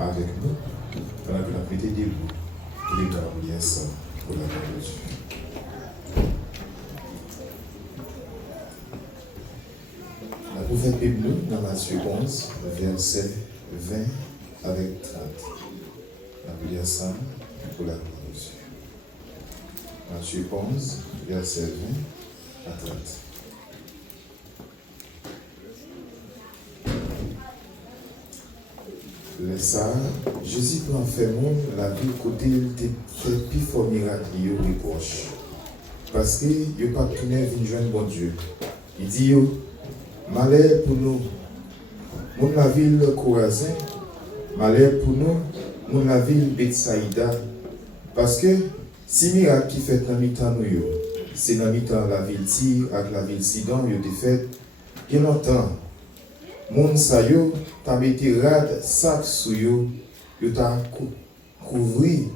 avec nous pendant que nous mettons debout pour les garder ensemble pour la gloire de Dieu. La prophète Bible dans Matthieu 11, verset 20 avec 30. On va lire ensemble pour la gloire de Dieu. Matthieu 11, verset 20 à 30. Le ça, Jésus prend fait monde la vie côté il fait plus fort miracle yo reproche. Parce que yo pas tourner venir joindre bon Dieu. Il dit yo malheur pour nous. Mon la ville Corazin, malheur pour nous, mon la ville Bethsaïda. Parce que si miracle qui fait dans mi-temps nous yo, c'est dans mi-temps la ville Tyr avec la ville Sidon yo te fait il y a longtemps. Moun sa yo ta mette rad sac sou yo, yo ta couvri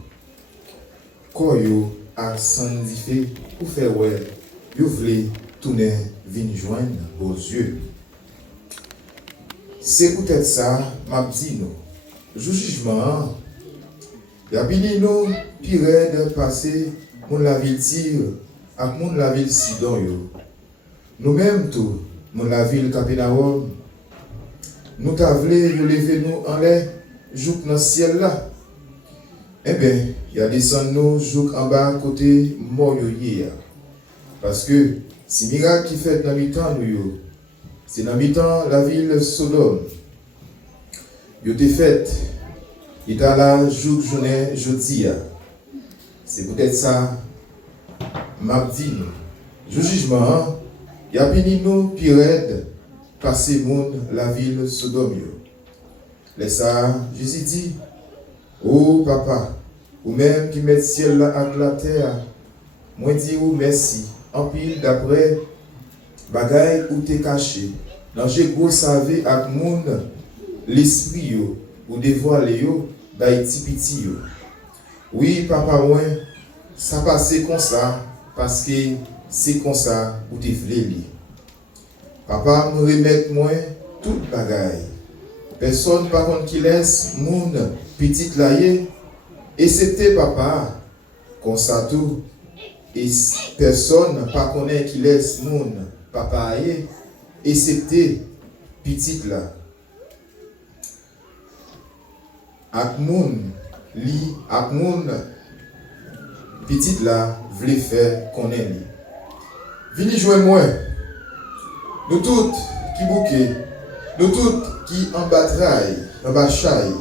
ko yo ak sandife pour faire ouais, yo vle tourner vin joindre aux yeux. C'est peut-être ça m'a dit nous. Jugement y a bini nous pire de passer moun la ville Tyr ak moun la ville Sidon yo. Nous même tout moun la ville Capernaum nous t'avons levé nous en l'air, jouk dans le ciel là. Eh bien, il y a descendu nous, jouk en bas, côté mort hier. Parce que, si miracle qui fait dans mi-temps, nous, c'est dans mi-temps la ville Sodome. Yo te fait, il t'a là, jouk journée, jeudi. C'est peut-être ça, m'a dit nous. Jugement, il y a béni nous, pire passer monde la ville Sodome. Laisse ça, Jésus dit, oh papa, ou même qui met le ciel là avec la terre, moi dis ou merci, en pile d'après, bagaille ou t'es caché, dans j'ai gros savé avec monde, l'esprit yo, ou dévoiler yo, bay ti piti yo. Oui papa moi, ça passe comme ça, parce que c'est comme ça ou t'es vle li. Papa me remet moi toute bagaille. Personne par contre qui laisse moun petite laye, excepté papa, comme ça tout. Et personne par contre qui laisse moun papa aye, excepté petite là. Ak moun li, ak moun petite là, vle faire connaître li. Vini jouer moi. Nous toutes qui bouquet, nous toutes qui en bataille, en bachaille.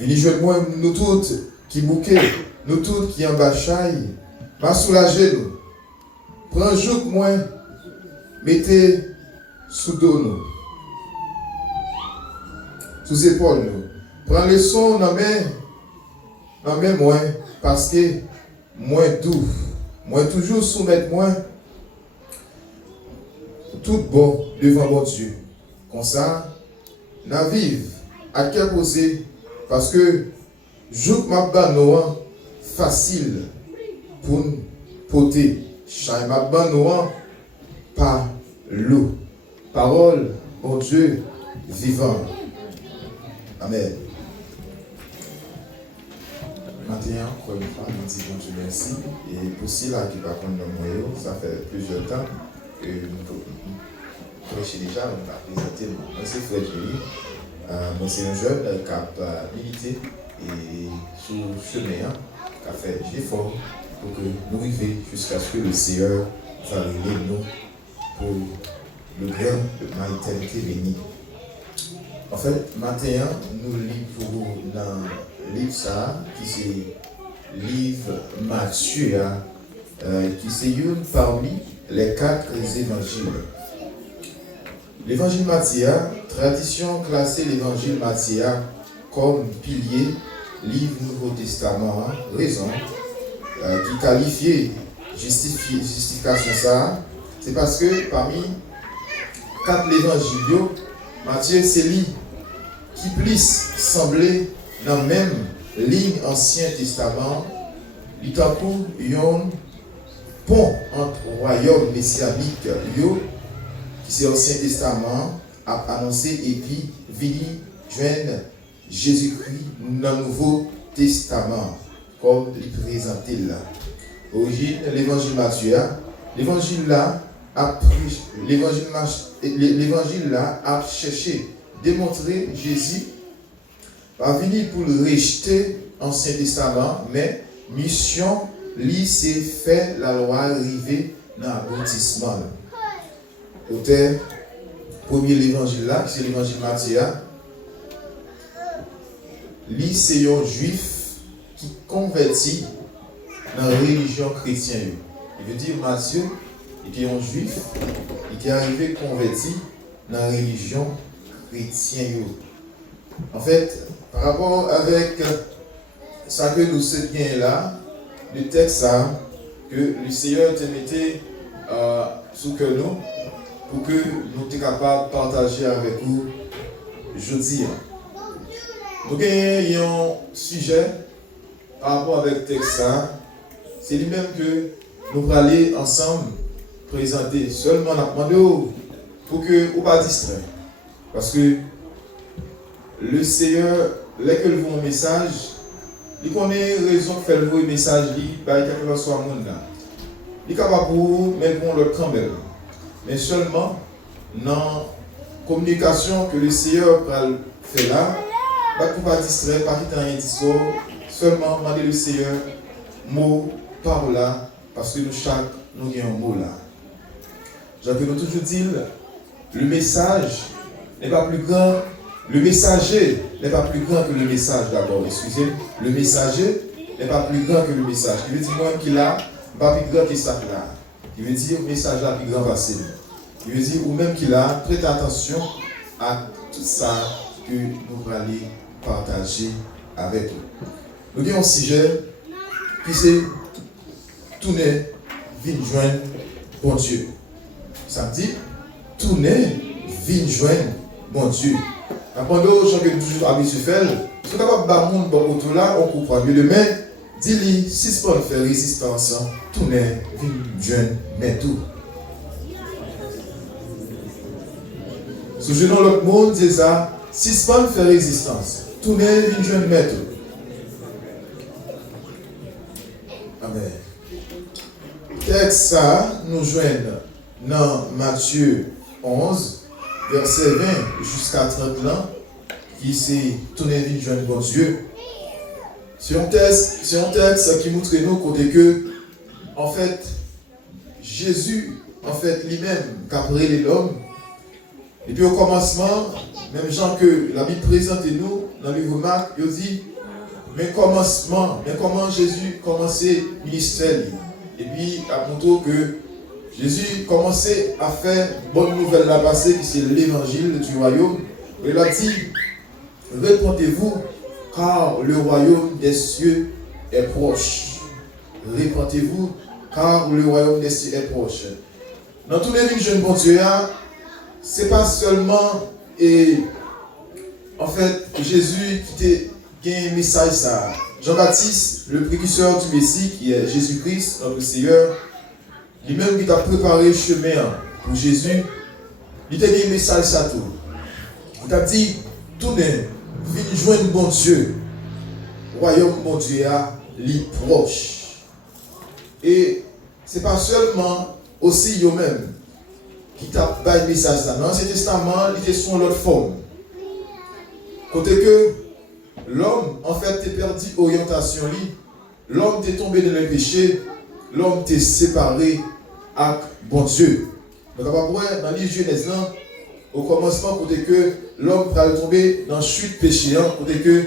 Vini jouer moi, nous toutes qui bouquet, nous toutes qui en bachaille, m'a soulagé nous. Prends jouk moi, mettez sous dos nous, sous épaule nous. Prends le son dans mes moi, parce que moi doux, moi toujours soumettre moi. Tout bon devant mon Dieu. Comme ça, n'a vive à quel posé parce que jouk m'a ban noan facile pour porter. Chay m'a ban noan par l'eau. Parole, mon Dieu, vivant. Amen. Maintenant, encore une fois, nous disons Dieu merci. Et pour ceux-là qui ne connaissent pas le moyen, ça fait plusieurs temps que nous prêcher déjà, on a présenté moi c'est Frédéric, moi c'est un jeune qui a milité et sous chemin qui a fait l'effort pour que nous arrivions jusqu'à ce que le Seigneur va révéler nous pour le grain de ma éternité bénie. En fait, maintenant, nous lisons dans le livre ça, qui c'est le livre Matthieu, qui c'est une parmi les 4 évangiles. L'évangile Matthieu, tradition classée l'évangile Matthieu comme pilier, livre Nouveau Testament, raison, qui qualifiait justification ça, c'est parce que parmi 4 évangiles, Matthieu c'est lui qui plus semblait dans la même ligne Ancien Testament, il y a un pont entre royaume messianique, qui c'est Ancien Testament, a annoncé et puis vini joindre Jésus-Christ dans le Nouveau Testament, comme il présenté là. Origine, l'évangile Matthieu, l'évangile là a cherché démontrer Jésus pas venu pour le rejeter Ancien Testament, mais mission lui c'est fait la loi arriver dans l'aboutissement. Auteur premier l'évangile là, c'est l'évangile Matthieu. Lui c'est un juif qui convertit dans la religion chrétienne. Il veut dire Matthieu était un juif qui est arrivé converti dans la religion chrétienne. En fait, par rapport avec ça que nous sommes bien là, le texte que le Seigneur te mettait sous que nous, pour que nous soyons capables de partager avec vous aujourd'hui. Nous avons un sujet par rapport avec le texte. C'est lui-même que nous allons aller ensemble présenter. Seulement, on a demandé pour que vous ne pas distrait. Parce que le Seigneur, dès que vous un message, il connaît raison de faire le message, par quel que soit le monde. Il est capable pour vous, mais pour l'autre quand même. Mais seulement, dans la communication que le Seigneur fait là, pas pour pas distraire, pas quitter un discours, seulement demander le Seigneur, mot par là, parce que nous chaque, nous avons un mot là. J'avais toujours dit, le message n'est pas plus grand, le messager n'est pas plus grand que le message d'abord, excusez, le messager n'est pas plus grand que le message. Il veut dire moi-même qu'il a, pas plus grand que ça là. Il veut dire le message là plus grand passé. Il veut dire ou même qu'il a, prêtez attention à tout ça que nous allons partager avec vous. Nous avons un sujet qui c'est tourner, venir joindre bon Dieu. Ça me dit, tourner, venir joindre bon Dieu. Après, nous sommes toujours habitués à faire. Si vous avez un monde bon autour là, on comprend mieux le main. Dis-lui, si ce pas faire résistance, tourner, venir joindre, mais tout. Si je dans l'autre monde, c'est ça, si ce pas faire résistance, tourner, venir joindre, mais tout. Amen. Texte ça, nous joignons dans Matthieu 11, verset 20 jusqu'à 30 ans, qui s'est tourné vers joindre bon Dieu. C'est un texte qui montre nous côté que, en fait, Jésus, en fait, lui-même, qui a créé l'homme, et puis au commencement, même Jean que la Bible présente nous, dans le livre Marc, il dit, mais comment Jésus commençait le ministère. Et puis, à mon que Jésus commençait à faire bonne nouvelle là passée, qui c'est l'évangile du royaume. Il a dit, répandez-vous, car le royaume des cieux est proche. Répandez-vous, car le royaume des cieux est proche. Dans tous les livres jeunes bon Dieu, ce n'est pas seulement, en fait, Jésus qui a un message ça. Jean-Baptiste, le précurseur du Messie, qui est Jésus-Christ, notre Seigneur, lui-même qui t'a préparé le chemin pour Jésus, il t'a dit un message ça tout. Il t'a dit, tournez, venez joindre bon Dieu. Royaume bon Dieu est proche. Et ce n'est pas seulement aussi eux-mêmes qui t'a dit un message ça. Dans l'Ancien Testament, il était sur l'autre forme. Côté que l'homme, en fait, t'es perdu orientation. L'homme t'est tombé dans le péché. L'homme t'est séparé avec bon Dieu. Donc, dans l'île Genèse, au commencement, côté que l'homme va tomber dans la chute péché, côté que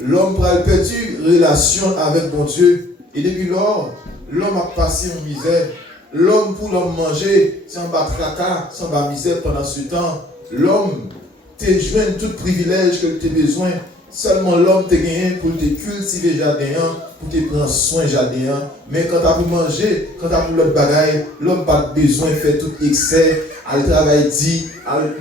l'homme va perdre relation avec bon Dieu. Et depuis lors, l'homme a passé en misère. L'homme, pour l'homme manger, sans battre caca, sans battre misère pendant ce temps, l'homme te joint tout privilège que tu as besoin. Seulement l'homme te gagne pour te cultiver jardin, pour te prendre soin jardin. Mais quand tu as pour manger, quand tu as pour l'autre bagaille, l'homme n'a pas besoin de faire tout excès. Al travail dit,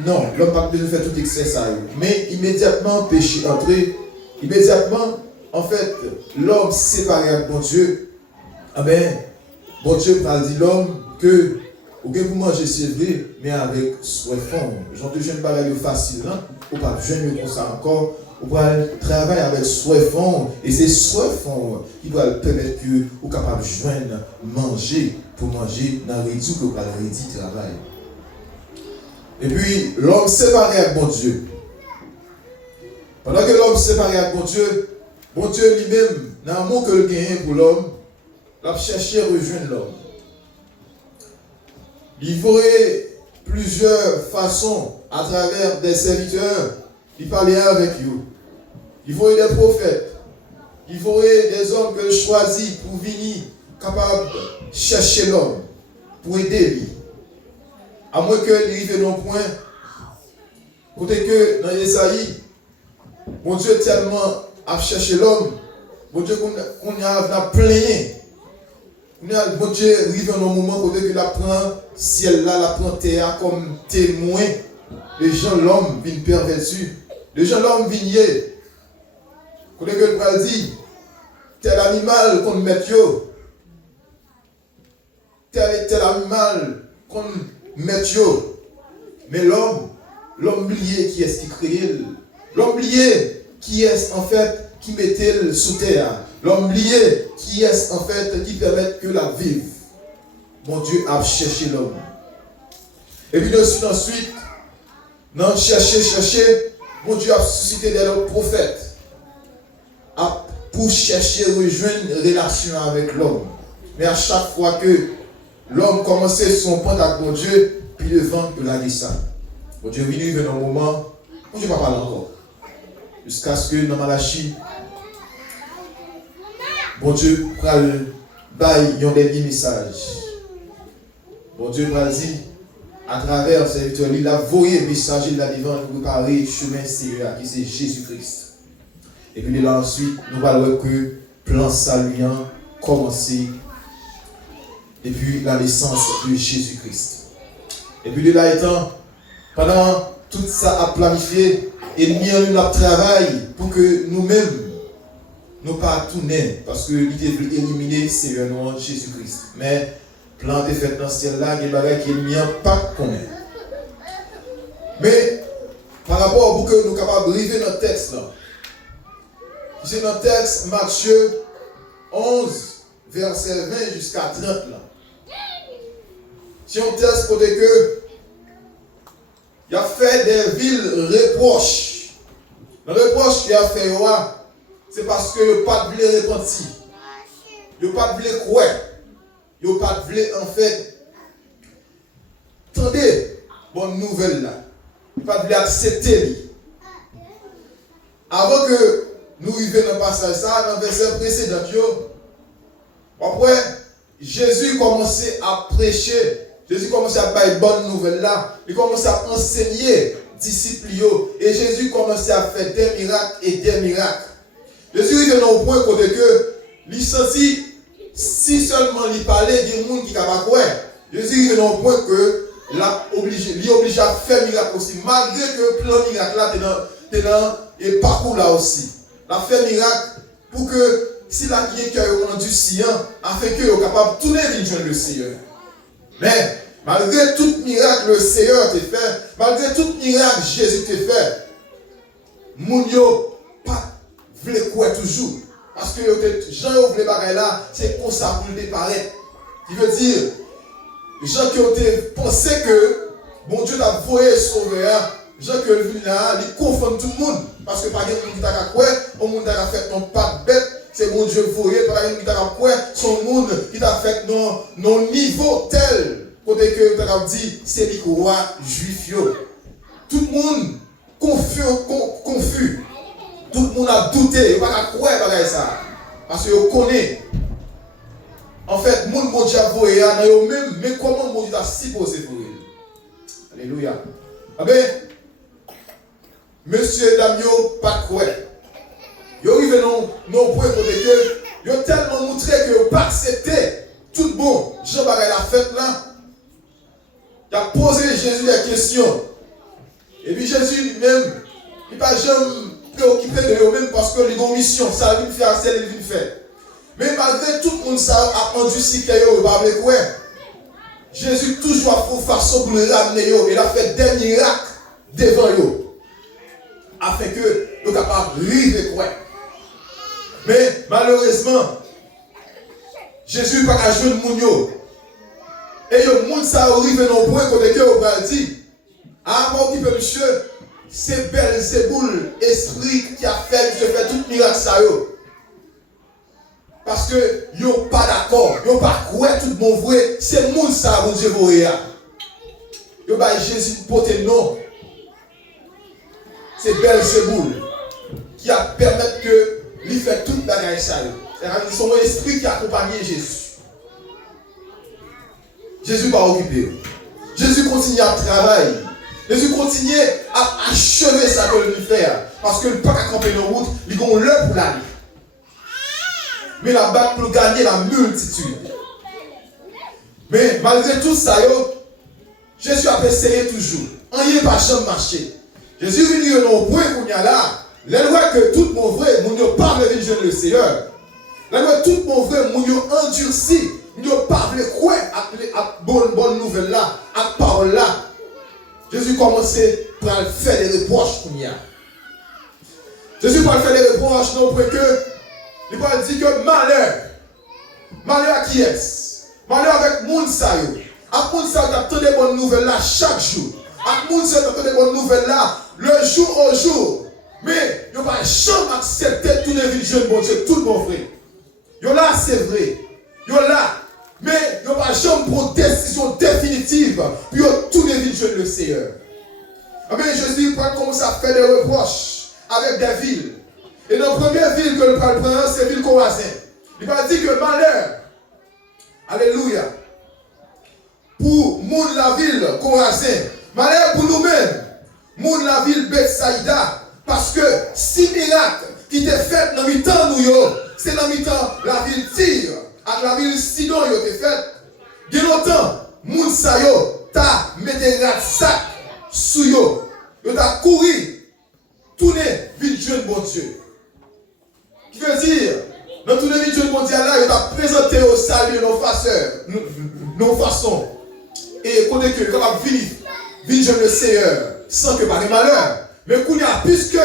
non, l'homme n'a pas besoin de faire tout excès ça. Mais immédiatement, péché entré, immédiatement, en fait, l'homme séparé avec bon Dieu, ah ben, bon Dieu va dire l'homme que Ou bien vous mangez, c'est vrai, mais avec soin fond. Genre de jeunes bagailles facile, hein? Ou pas jeune comme ça encore. Ou pas travailler avec soin fond. Et c'est soin fond qui va permettre que vous capable de joindre, manger, pour manger dans le réduit que vous allez réduire travail. Et puis, l'homme séparé avec bon Dieu. Pendant que l'homme séparé avec bon Dieu lui-même, dans l'amour que le gagne pour l'homme, il a cherché à rejoindre l'homme. Il voyait plusieurs façons à travers des serviteurs. Il parlait avec eux. Il voyait des prophètes. Il voyait des hommes que choisis pour venir, capables de chercher l'homme, pour aider lui. À moins qu'il arrive dans un point, côté que dans Esaïe, mon Dieu tellement a cherché l'homme, mon Dieu qu'on a plaigné. Mon Dieu arrive dans un moment où il prend ciel là, il prend terre comme témoin. Les gens, l'homme, viennent pervertir. Les gens, l'homme, viennent. Quand il dit, tel animal qu'on met, tel animal qu'on met. Mais l'homme lié qui est qui crée, l'homme lié qui est en fait qui mettait sous terre. L'homme lié qui est en fait qui permet que la vive. Mon Dieu a cherché l'homme. Et puis ensuite, non, chercher, mon Dieu a suscité des prophètes pour chercher à rejoindre une relation avec l'homme. Mais à chaque fois que l'homme commençait son point avec mon Dieu, puis le vent de la ça. Mon Dieu est venu dans un moment où je ne vais pas parler encore. Jusqu'à ce que dans Malachie, bon Dieu prend le bail, il y a des messages. Bon Dieu va dire, à travers cette victoire, il a voyé le messager de la devant pour préparer le chemin Seigneur, qui c'est Jésus-Christ. Et puis là ensuite, nous allons voir que le plan saluant commencé depuis la naissance de Jésus-Christ. Et puis de là étant, pendant tout ça à planifier, et nous avons travail pour que nous-mêmes, nous pas tourner, parce que l'idée de éliminer c'est le nom de Jésus-Christ. Mais plan est fait dans ce ciel-là, il y a des bagages qui n'y a pas qu'on est. Mais par rapport à ce que nous sommes capables de arriver dans le texte là, c'est dans le texte Matthieu 11, verset 20 jusqu'à 30 là. C'est un texte pour dire que il a fait des villes reproches. Le reproche qu'il a fait, c'est parce que le pas de voulu repentir. Le pas de voulu croire. Le pas de voulu en fait. Attendez, bonne nouvelle là. Le pas de voulu accepter. Avant que nous arrivions dans le passage ça, dans le verset précédent, après, Jésus commençait à prêcher. Jésus commençait à faire une bonne nouvelle là. Il commençait à enseigner disciples. Et Jésus commençait à faire des miracles et des miracles. Jésus est au point côté que licencié, si seulement il parlait des gens qui ne croient. Jésus est au point que il oblige à faire miracle aussi. Malgré que plein de miracles là est dans et parcours là aussi. Il a fait miracle pour que si la qui est rendu sien, afin que soit capable de tourner vers le Seigneur. Mais malgré tout miracle le Seigneur t'a fait, malgré tout miracle Jésus t'a fait, moun yo pas voulait croire toujours. Parce que les gens qui voulaient bagaille là, c'est pour ça pour le paraître. Qui veut dire, les gens qui ont pensé que bon Dieu t'a voyé sauver, les gens qui ont venu là, ils confondent tout le monde. Parce que par exemple, on t'a croire, on t'a fait non pas de bête, c'est mon Dieu voyé, par exemple, qui t'a croire, son monde qui t'a fait non niveau tel, côté que tu as dit, c'est les rois juifs. Tout le monde confus. Tout le monde a douté, il n'y a pas de croire ça. Parce que vous connaissez. En fait, le monde Dieu a voyé, même, mais comment mon Dieu a supposé pour eux. Alléluia. Ah ben, monsieur Damio, pas de croire. Ils arrivent dans le point pour dire que ils ont tellement montré que ils n'ont pas accepté tout bon. Jean-Baptiste la fête là. Il a posé Jésus des questions. Et puis Jésus lui-même, il n'a pas jamais préoccupé de lui-même parce que les mission, ça lui fait assez, il fait. Mais malgré tout le monde, ça a rendu si qu'il n'y a pas de quoi. Jésus toujours a fait façon pour le ramener. Il a fait des miracles devant eux. Afin que nous soyons capables de vivre quoi. Mais malheureusement, Jésus n'a pas joué de moun. Et le monde ça arrive dans le point côté que on va dire, avant qu'il peut monsieur, c'est Belzéboul, esprit qui a fait tout miracle ça. Parce que yo pas d'accord, yo pas croire tout bon vrai, c'est le monde ça bon Dieu voya. Yo ba Jésus porter non. C'est Belzéboul qui a permis que lui fait toute bagaille ça. C'est son esprit qui a accompagné Jésus. Jésus va occuper. Jésus continue à travailler. Jésus continue à achever ça que lui faire. Parce que le pas à camper dans la route, il a l'heure pour l'aller. Mais la bague pour gagner la multitude. Mais malgré tout ça, Jésus a essayé toujours. Il n'y a pas de marché. Jésus est venu au point où il y a là. Les lois que tout mon vrai, mon Dieu pas de jeune le Seigneur. Les lois tout mon vrai, mon Dieu endurci. Nous ne parlons quoi à bonne nouvelle là, à parole là. Jésus commençait par faire des reproches pour nous. Jésus va faire des reproches non pour que il va dire que malheur à qui est-ce? Malheur avec moun sa yo. À moun sa yo t'attend des bonnes nouvelles là chaque jour. À moun sa yo t'attend des bonnes nouvelles là le jour au jour. Mais il ne va jamais accepter tous les vies jeunes bon Dieu, tout mon frère. Yo là c'est vrai. Yo là. Mais il n'y a pas jamais pour décision définitive pour tous les vies de le Seigneur. Mais Jésus commence à faire des reproches avec des villes. Et dans la première ville que le prend, c'est la ville Chorazin. Il va dire que malheur, alléluia, pour moun la ville Chorazin, malheur pour nous-mêmes, moun la ville Bethsaïda, parce que si miracle qui était fait dans le temps nous, c'est dans le temps la ville Tyr. À la ville Sidon, il a été fait. Il y a longtemps, moun sa yo, ta mette sac sous yo. Yo ta couru, tourné, vite jeune bon Dieu. Qui veut dire, dans tous les vies jeune bon Dieu là, il a présenté au salut nos façons. Et qu'on est que, comme vivre, vite jeune le Seigneur, sans que par des malheurs. Mais qu'on y a, puisque,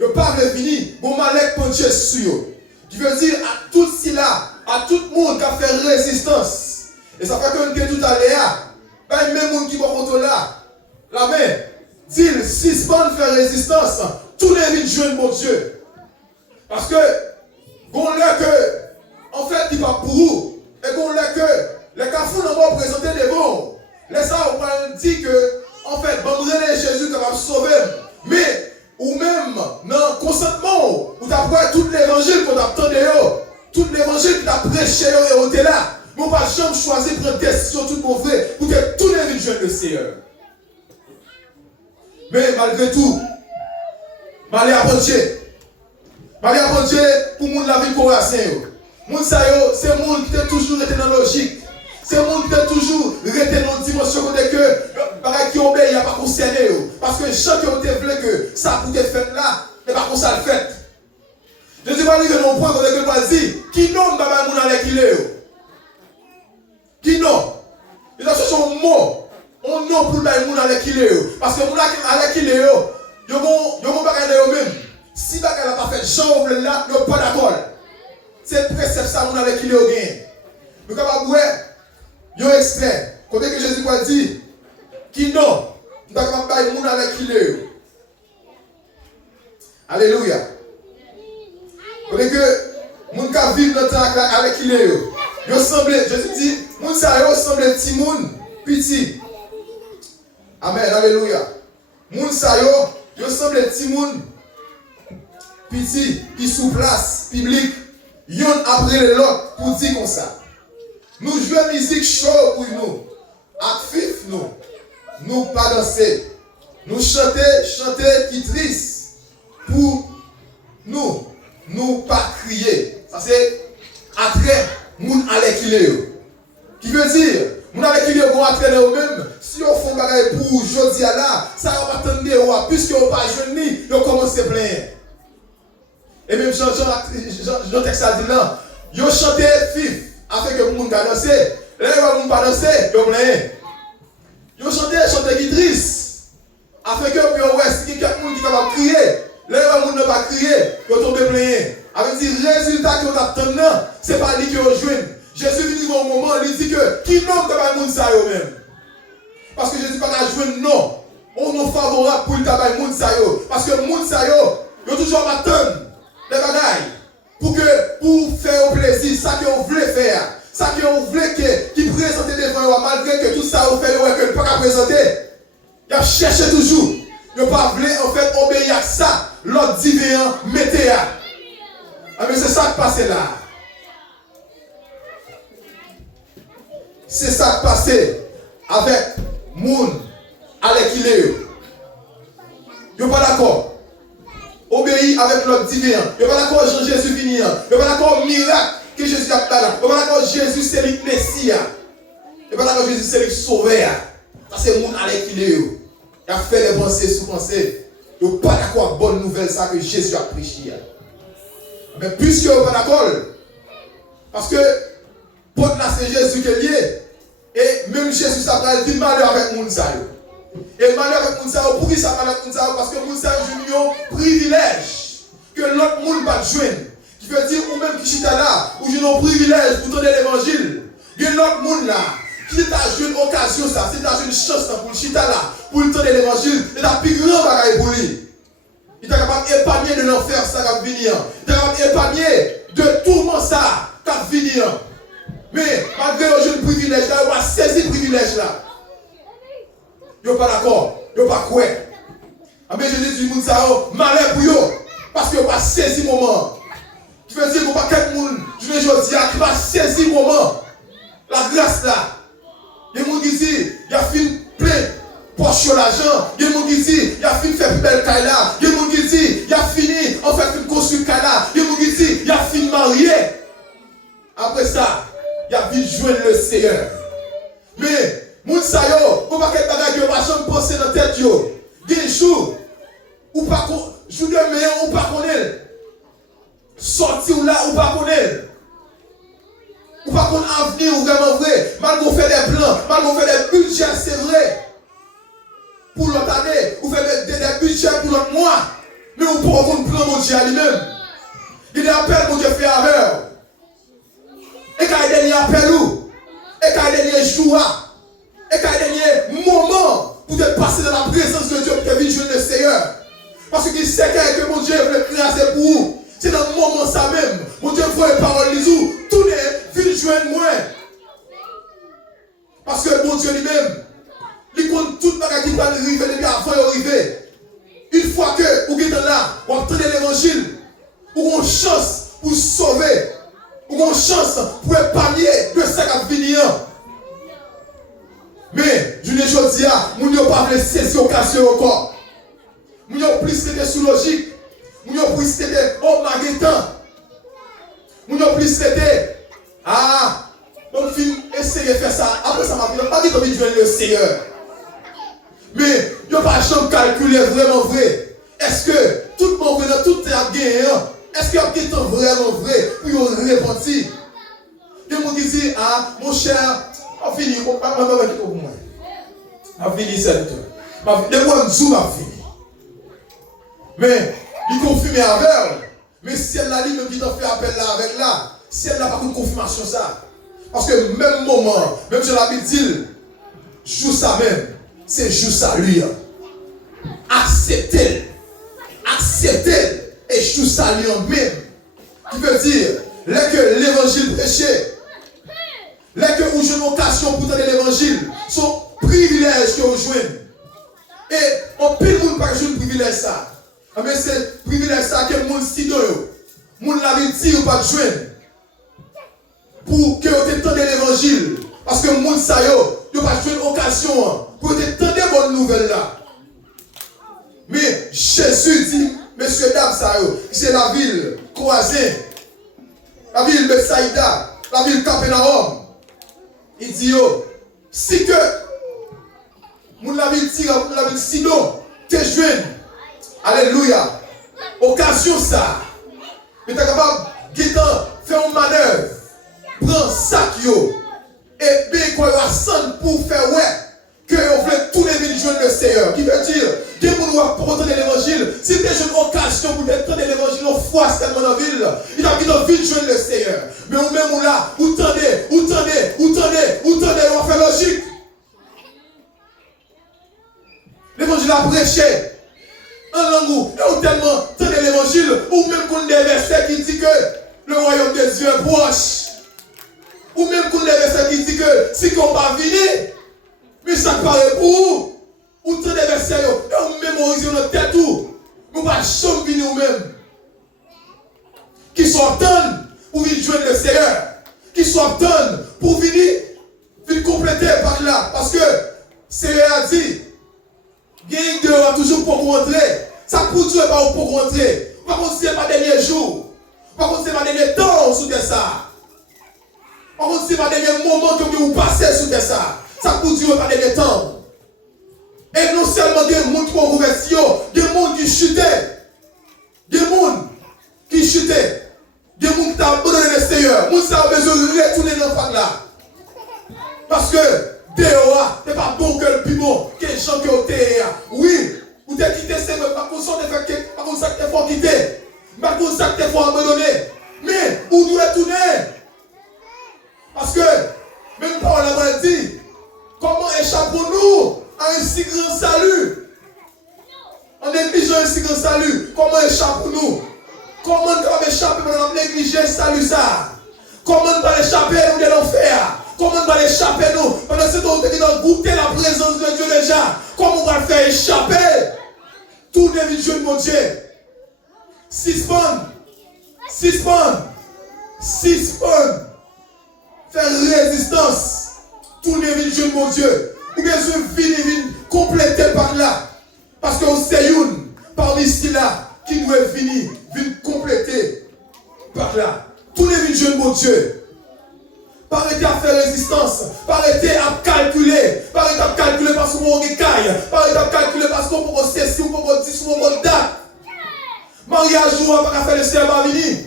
yo pas venu, bon malheur pour Dieu sur yo. Qui veut dire, à tout cela, à tout le monde qui a fait résistance. Et ça fait que nous sommes tout à l'heure. Pas le même monde qui va contre là. La main. Dit, suspend faire résistance. Tous les vies jeunes, mon Dieu. Parce que, on l'a que, en fait, il va pour vous. Et on l'a que, les cafous n'ont pas présenté des bons. Les ça, on dit que, en fait, bandrer Jésus qui va sauver. Mais, ou même, dans le consentement, où tu as tout l'évangile qu'on attendait. Tout l'évangile qui t'a prêché et on était là. Mais on ne va jamais choisir de prendre des décisions tout mon vrai pour que tous les vies jeunes le Seigneur. Mais malgré tout, malheur à Dieu. Malheur à Dieu pour moun la vie Chorazin. Moun sa yo, c'est moun qui a toujours été dans la logique. C'est moun qui a toujours été dans la dimension côté que pareil qui obéit, il n'y a pas concerné. Parce que chaque fois que voulait que ça pouvait faire là, et par contre ça le fait. Je ne dis pas que non point que le pas dit qui nomme baba moun avec qui est. Qui non? Il a cherché un mot. On nom pour baba moun avec qui est. Parce que moun avec qui est, yo vont pas regarder eux même. Si baba n'a pas fait Jean ou là, yo pas d'accord. C'est précepte ça moun avec qui est gain. Nous capable ouais, yo extrait. Côté que Jésus va dire qui non? Nous capable baba moun avec qui est. Alléluia. Parce que moun ka vivre dans temps avec qui est yo semble Jésus dit moun sa yo semble ti moun petit. Amen. Alléluia. Moun sa yo semble ti moun petit qui sous place publique yon après l'autre pour dire comme ça. Nous jouons musique chaud pour nous. Actif nous pas danser. Nous chanter qui triste pour nous pas crier. Ça c'est attrait moun avec qui est. Qui veut dire moun avec qui est bon attrait eux-mêmes. Si on fait bagaille pour jodi là, ça va pas attendre puisque on pas jeune ni, on commence à plaindre. Et même Jean texte a dit là, yo chanter fif afin que moun ka danser. Là, ils vont pas danser, ils plein. Ils chantent qui triste. Afin que vous voyez si quelqu'un qui est capable de crier. Là, ils ne pas crier, ils tombent plein. Avec le résultat que vous attendez, ce n'est pas lui qui vous joue. Jésus vient au moment, il dit que qui nomme pas le monde ça même. Parce que Jésus n'a pas joué non. On est favorable pour le tabac monde ça yo. Parce que le monde ça yo toujours attendre les bagailles pour faire plaisir, ça que vous voulez faire, ça que vous voulez qui présente devant vous malgré que tout ça vous fait que ne pas présenter. Il a cherché toujours. Il n'a pas voulu en fait obéir à ça. L'autre divin mettez à. Ah mais c'est ça qui passe là. C'est ça qui passe avec moun avec qui est. Vous n'êtes pas d'accord. Obéir avec l'autre divin. Vous n'êtes pas d'accord Jean-Jésus venir. Vous n'êtes pas d'accord miracle que Jésus a fait là. Vous n'êtes pas d'accord Jésus c'est le Messie. Vous n'êtes pas d'accord Jésus c'est le sauveur. Ça c'est moun avec qui est. Il a fait des pensées sous pensées. Vous n'êtes pas d'accord avec la bonne nouvelle ça que Jésus a prêché. Mais puisque vous n'êtes pas d'accord, parce que pour là c'est Jésus qui est lié. Et même Jésus ça va dire malheur avec moun ça. Et malheur avec moun ça, pour qui ça malheur avec moun ça? Parce que moun ça est un privilège que l'autre monde pas joindre. Qui veut dire ou même qui chita là, ou j'ai un privilège pour donner l'évangile. Il y a l'autre monde là qui t'a joué une occasion ça, c'est t'a joué une chance pour le chita là, pour lui donner l'évangile, c'est la plus grande bagaille pour lui. Il est capable d'épargner de l'enfer ça qui va venir. Il est capable d'épargner de tout ça qui va venir. Mais malgré le privilège là, il va saisir le privilège là. Ils ne sont pas d'accord, ils ne sont pas quoi. Mais je dis du monde ça, malheur pour eux, parce qu'ils n'ont pas saisi le moment. Tu veux dire qu'il n'y a pas quelqu'un je ne dis pas qui va saisir le moment. La grâce là. Il y a des gens qui disent, il y a fini plein poche sur l'argent. Il y a des gens qui disent, il y a fini faire plus belle caille là. Il y a des gens qui disent, il y a fini en fait une construire caille là. Il y a des gens qui disent, il y a fini marié. Après ça, il y a vite jouer le Seigneur. Mais, moun sa yo, ou pas quel bagage yo, pas jamais penser dans tête yo. Des jours, ou pas jour de meilleur ou pas connaître. Sortir là ou pas connaître. Ou pas qu'on avenir ou vraiment vrai. Malgré qu'on fait des plans, malgré qu'on fait des budgets, c'est vrai. Pour l'autre année, ou fait des budgets pour l'autre mois. Mais on pourra qu'on plan mon Dieu à lui-même. Il y a des appels que Dieu fait à l'heure. Et quand il y a des appels où? Et quand il y a des jours. Et quand il y a des moments pour te passer dans la présence de Dieu pour te vivre le Seigneur. Parce qu'il sait que mon Dieu veut classer pour vous. C'est dans le moment ça même. Mon Dieu voit les paroles les où. Tout les vite joindre moi. Parce que mon Dieu lui-même, il compte tout le qui va arriver depuis avant d'arriver. Une fois que vous êtes là, vous entendez l'évangile, vous avez une chance pour sauver. Vous avez une chance pour épargner de ça qui va venir. Mais, je ne dis pas, nous n'avons pas saisir l'occasion encore. Nous n'avons plus été sous logique. Nous n'avons plus été au magasin. Nous n'avons plus été. Donc, essayer de faire ça. Après ça, je ne pas dit que je vais le Seigneur. Mais, nous n'avons pas jamais calculé vraiment vrai. Est-ce que tout le monde venant, tout est gagné? Est-ce qu'il y a vraiment vrai pour répondre? Il y a des gens qui disent, mon cher, on finit, on va faire pour moi. On finit ça. Les mois de jour, on finit. Mais, il confirme avec. Mais si elle a dit même qui t'a fait appel là avec là, si elle n'a pas de confirmation ça. Parce que même moment, même si la Bible dit, joue ça même, c'est joue ça lui. Acceptez. Acceptez. Et joue ça lui en même. Qui veut dire, là que l'évangile prêché, là que vous avez une occasion pour donner l'évangile, son privilège que vous jouez. Et on peut ne pas jouer un privilège ça. Mais c'est privilège ça que le monde si donne. Le monde l'avait dit ou pas jouer. Pour que vous tendiez l'évangile. Parce que le monde ça yo pas joué une occasion pour te tendre bonne nouvelle là. Mais Jésus dit, messieurs, dames, ça c'est la ville croisée, la ville Bethsaïda, la ville Capernaum. Il dit, si que nous l'avons dit, nous l'avons dit, sinon, t'es jeune, alléluia, occasion ça, mais t'es capable de faire une manœuvre, prends sac yo, et bien qu'on assemble pour faire ouais que on veut tous les villes joindre le Seigneur. Qui veut dire, des gens pour entendre l'évangile, si des jeunes occasion pour entendre l'évangile, on foi seulement dans la ville, il a dit dans la ville joindre le Seigneur. Mais ou même ou là, ou tendez, on fait logique. L'évangile a prêché en langue, et ou tellement tendez l'évangile, ou même qu'on des versets qui dit que le royaume des Dieu est proche. Ou même qu'on des versets qui dit que si on va venir, mais ça paraît pour vous. Ou tant des versets, et on mémorise notre tête tout. Nous ne pouvons pas venir nous-mêmes. Qui sont pour venir joindre le Seigneur. Qui sont pour venir compléter par là. Parce que le Seigneur a dit, il y a toujours pour rentrer. Ça pour Dieu pas pour rentrer. Par contre, ce n'est pas dernier jour. Par contre, ce n'est pas dernier temps sous ça. Par contre, ce n'est pas dernier moment que vous passez sous ça. Ça pour Dieu pas dernier temps. Et non seulement des gens qui ont converti, des gens qui chutaient. Des gens qui chutaient. Des gens qui ont abandonné le Seigneur. Nous avons besoin de retourner dans le fac là. Parce que DOA, ce n'est pas bon que le plus bon que les gens qui ont été. Oui, vous avez quitté le Seigneur, par contre, ça qu'il faut quitter. Par contre, ça qu'il faut abandonner. Mais, où nous retourner? Parce que, même par la maladie, comment échappons-nous à un si grand salut? En négligeant un si grand salut, comment échappons-nous? Comment nous allons échapper pendant négliger le salut ça? Comment nous allons échapper nous de l'enfer? Comment nous allons échapper nous pendant ce temps où nous allons goûter la présence de Dieu déjà? Comment on va faire échapper? Tout les vies de mon Dieu. Suspendre. Faire résistance. Tout les vies de mon Dieu. Ou bien je venir compléter par là. Parce que c'est une parmi ceux-là qui doit venir compléter par là. Tous les vies de mon Dieu. Pas arrêter à faire résistance. Pas arrêter à calculer. Pas arrêter à calculer parce qu'on est caille. Pas arrêter à calculer parce qu'on peut cesser, on peut dire, on peut date. Mariage, on va pas faire le ciel va venir.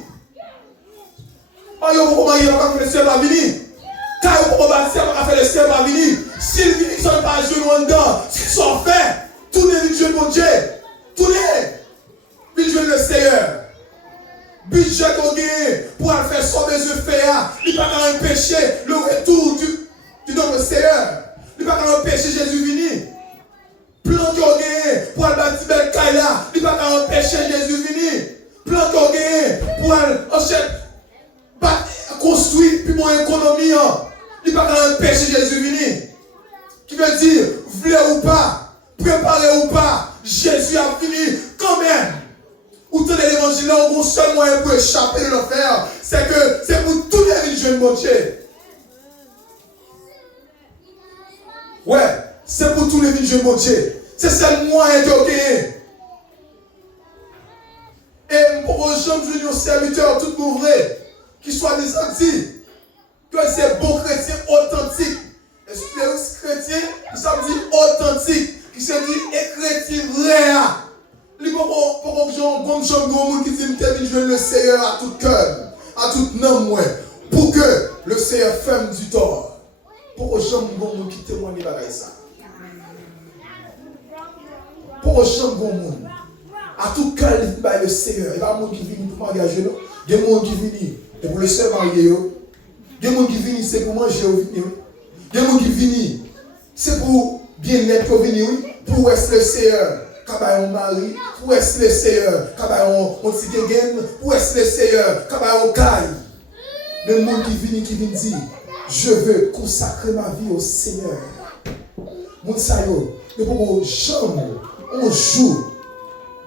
Mariage, on va pas faire le ciel va venir. Quand on va faire le ciel va venir. S'ils viennent, ils ne sont pas joués dedans. S'ils sont faits, tous les vies de mon Dieu. Tous les vies de le Seigneur. Budget qu'on gagne pour faire sauver ce faire, il n'y a pas empêcher le retour du nom du Seigneur. Il n'y a pas empêcher Jésus venir. Plan qu'on gagne pour aller bâtir belle caille là, il n'y a pas empêcher Jésus venir. Plan qu'on gagne pour aller construire puis mon économie, il n'y a pas empêcher Jésus venir. Qui veut dire, voulez ou pas, préparez ou pas, Jésus a fini quand même. Ou tenez l'évangile là, on a seul moyen pour échapper de l'enfer, c'est que c'est pour tous les religieux de mon Dieu. Ouais, c'est pour tous les religieux de mon Dieu. C'est le seul moyen de gagner. Et pour les gens venus aux serviteurs, tout le vrai, qui soit des dit que c'est bon chrétien authentique. Et si les chrétiens, nous sommes dit authentique, qui se dit et chrétien vrai. Il n'y a pas de gens qui disent que je veux le Seigneur à tout cœur, à tout nom, pour que le Seigneur ferme du tort. Pour les gens qui témoignent de ça. Pour les gens à tout cœur, le Seigneur. Il y a des gens qui viennent pour m'engager. Il y a des gens qui viennent pour le Seigneur marier. Il y a des gens qui viennent c'est pour manger. Il y a des gens qui viennent c'est pour bien-être pour être le Seigneur. Kabayon mari, pour être le Seigneur, Kabayon Montigégen, pour être le Seigneur, Kabayon Kai. Le monde qui vient dire, je veux consacrer ma vie au Seigneur. Mon sayo, le bon jamais, un jour,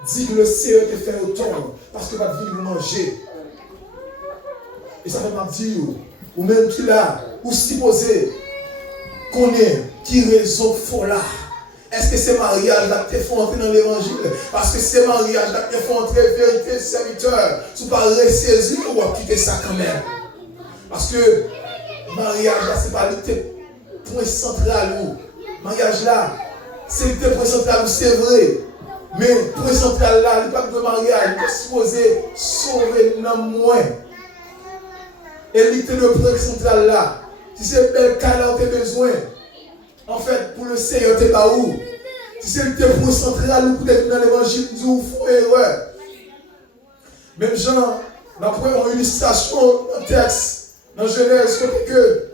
dit que le Seigneur te fait autant, parce que va venir manger. Et ça fait ma dire, ou même qui là, ou supposer qu'on est, qui raison folle là. Est-ce que ces mariages là te font entrer dans l'évangile? Parce que ces mariages là te font entrer vérité serviteur. Si tu pas ressaisir ou quitter ça quand même. Parce que mariage là, c'est pas le point central. Mariage là, c'est le point central, c'est vrai. Mais le point central là, il n'y a pas de mariage. Il est supposé sauver l'homme moins. Et le point central là, Si c'est bel cas là, tu as besoin. En fait, pour le Seigneur, tu n'es pas où. Si c'est le point central ou peut-être dans l'évangile, tu fais erreur. Même Jean, après une illustration, un texte, dans Genèse, que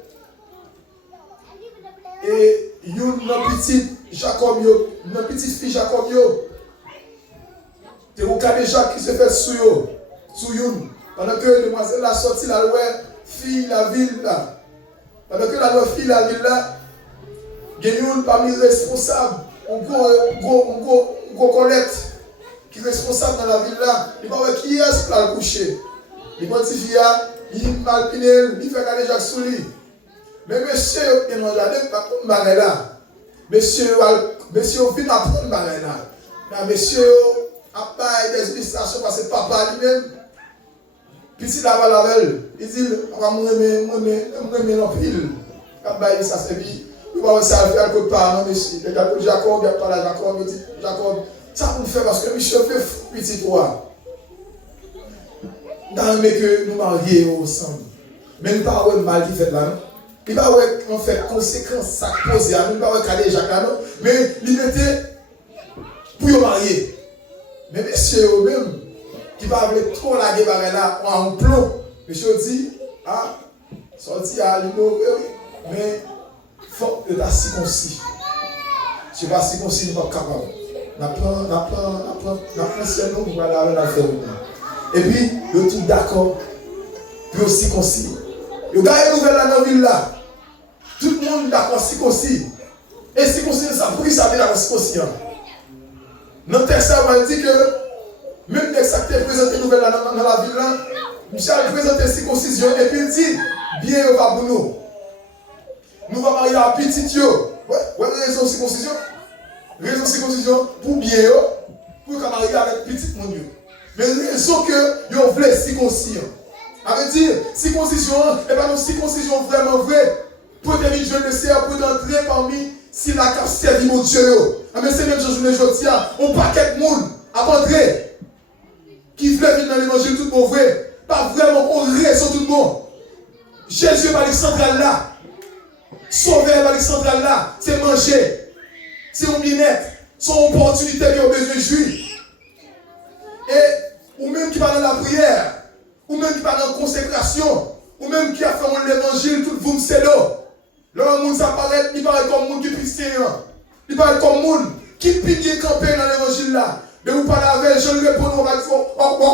et une petite Jacob, une petite fille Jacob, c'est au cas de Jacques qui se fait sous une. Pendant que la demoiselle a sorti la loi, fille la ville là. Pendant que la loi fille la ville là, il y a une parmi les responsables, un gros collecte qui est responsable dans la ville là. Il va voir qui est-ce qui va le coucher. Il va dire, il mal piné, il fait garder Jacques sous lui. Mais monsieur, il n'a pas de bagage là. Monsieur, au fin d'apprendre bagage là. Monsieur, a pas des illustrations parce que papa lui-même, puis s'il a la veille, il dit, on va me remettre en pile. Il ça c'est vie. Il va aussi faire quelque part, non, monsieur. Il y a Jacob, il y a pas là, Jacob, il dit, Jacob, ça vous fait parce que monsieur fait petit toi. Dans le que nous marions ensemble. Mais nous ne parlons pas de mal qui fait là, non? Il va avoir en fait conséquence ça posé à nous, il va avoir caler Jacques là, non? Mais il mettait pour y marier. Mais monsieur eux-mêmes, qui va avoir trop la guerre là en plomb, monsieur dit, ah, sorti à l'îlot, mais il faut que tu sois circoncis. Si tu ne pas circoncis, tu n'es pas capable. N'apprends seulement pour aller à la faire. Et puis, le tout d'accord, puis aussi circoncis. Le gars est nouvelle dans la ville là. Tout le monde est d'accord circoncis. Et circoncis, ça pour qui ça veut d'accord circoncis. Notre texte va dire que même dès que ça a été présenté nouvelle dans la ville là, Michel a présenté circoncision et puis il dit, bien on va pour nous. Nous allons marier à petit yo. Ouais, raison circoncision. Raison circoncision pour bien yo, pour qu'on marie avec petit monde. Mais raison que yo voulait circoncision. Ça veut dire, circoncision, et pas une circoncision vraiment vraie. Pour devenir jeune de Seigneur, pour entrer parmi si la cap servi mon Dieu. Mais c'est même chose je dis, on paquet de monde à entrer qui voulait venir dans l'évangile tout bon vrai. Pas vraiment on raison tout bon. Jésus est pas central là. Sauver par central là, c'est manger. C'est un bien-être. C'est une opportunité qui a besoin de jouir. Et ou même qui va dans la prière. Ou même qui va dans la consécration, ou même qui a fait l'évangile, tout le monde c'est là. Là, le monde s'apparaît, il parle comme le monde qui est christian. Il parle comme le monde qui peut bien camper dans l'évangile là. Mais vous parlez avec, je lui réponds, on va dire,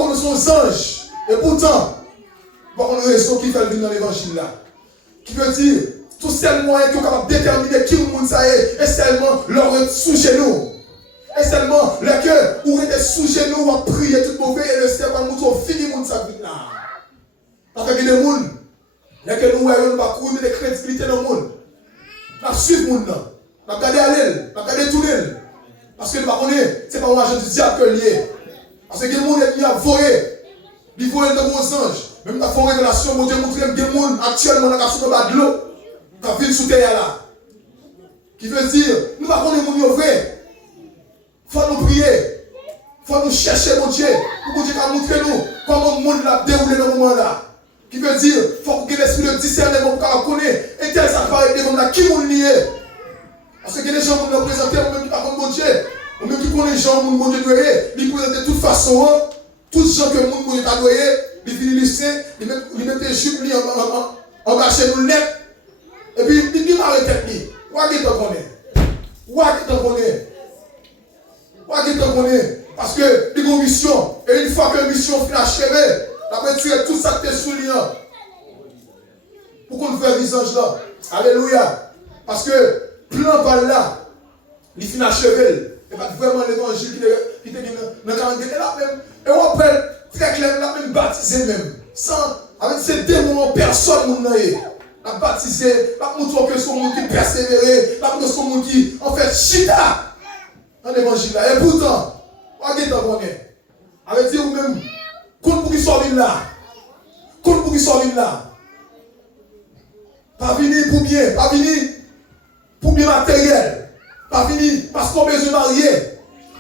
nous sommes anges. Et pourtant, on a une raison qui fait venir dans l'évangile là. Qui veut dire, tout seul moyen qui est capable de déterminer qui le monde ça est seulement leur sous genoux. Et seulement le cœur où était sous genoux, on va prier tout mauvais et le Seigneur va nous finir mon sa vie là. Parce que des gens, lesquels nous voyons, nous va courir de crédibilité dans le monde. Nous suivons le monde là. Nous regardons à l'aile, nous regardons tout l'aile. Parce que nous ne connaissons pas, ce n'est pas un agent du diable que lié. Parce que les gens est venu à voyer. Ils voient de gros anges. Même dans la révélation, mon Dieu montre des gens actuellement dans la sous de l'eau. Qui vivent sous terre là. Qui veut dire, nous ne connaissons pas les gens vrais. Il faut nous prier. Il faut nous chercher, mon Dieu. Pour que Dieu montre nous comment le monde a déroulé dans ce moment là. Qui veut dire, il faut que l'esprit de discernement pour qu'on connaisse. Et tel ça paraît devant là, qui nous lié. Parce que les gens qui nous présentent, ou même qui parlent de mon Dieu, ou même qui connaissent les gens, mon Dieu, ils présentent de toute façon, tous les gens que mon Dieu a doyé, ils finissent lycée, ils mettent des jupes en bas chez nous net. Et puis, ils marrent tête. Où est-ce que tu connais? Où est-ce que tu connais? Parce que il y a une mission. Et une fois que la mission finit achevée, on va tirer tout ça que tu es souligné. Pour qu'on fasse les anges là. Alléluia. Parce que plan par là, il finit achevé. Et pas vraiment l'évangile qui était dans le calendrier là même. Et on appelle très clair là même baptisé même. Sans, avec ces démons, personne n'a a baptisé, la montre que son monde qui persévéré, la montre que son monde qui en fait chita. Dans l'évangile là. Et pourtant, on est dans avec dire vous-même, compte pour qu'ils soient là. Compte pour qu'ils soient là. Pas venir pour bien, pas venir pour bien matériel. Pas venir parce qu'on a besoin de marier.